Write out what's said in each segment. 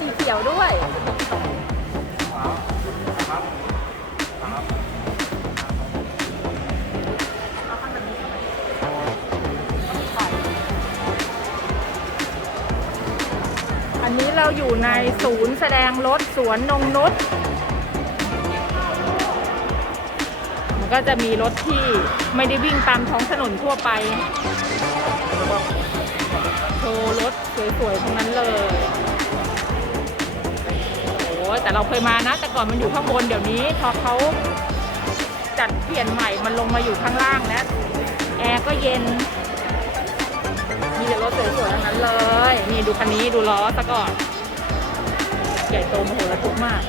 สีเขียวด้วย อันนี้เราอยู่ในศูนย์แสดงรถสวนนงนุษมันก็จะมีรถที่ไม่ได้วิ่งตามท้องถนนทั่วไปโชว์รถสวยๆทั้งนั้นเลย แต่เราเคยมานะ แต่ก่อนมันอยู่ข้างบนเดี๋ยวนี้พอเขาจัดเปลี่ยนใหม่มันลงมาอยู่ข้างล่างแล้วแอร์ก็เย็น มีแต่รถสวยๆทั้งนั้นเลย นี่ดูคันนี้ดูล้อซะก่อนใหญ่โตมโหฬารทุกมาก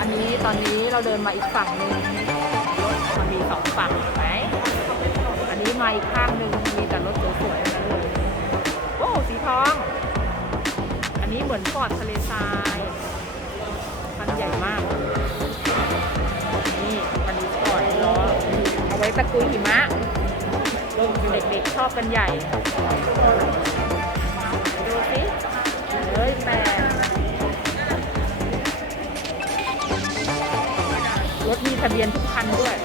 อันนี้ตอนนี้เราเดินมาอีกฝั่งหนึ่งรถมันมีสองฝั่ง มือนฟอร์ดทะเลทรายคันใหญ่มาก นี่คันนี้ฟอร์ดล้อเอาไว้ตะกุยหิมะเด็กๆชอบกันใหญ่ดูสิเฮ้ยแต่รถมีทะเบียนทุกคันด้วย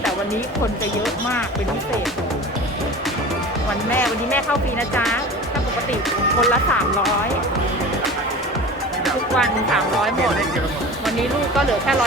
แต่วันนี้คนจะเยอะมากเป็นพิเศษ วันแม่วันนี้แม่เข้าฟรีนะจ๊ะถ้าปกติคนละ 300 ทุกวัน 300หมด วันนี้ลูกก็เหลือแค่ 150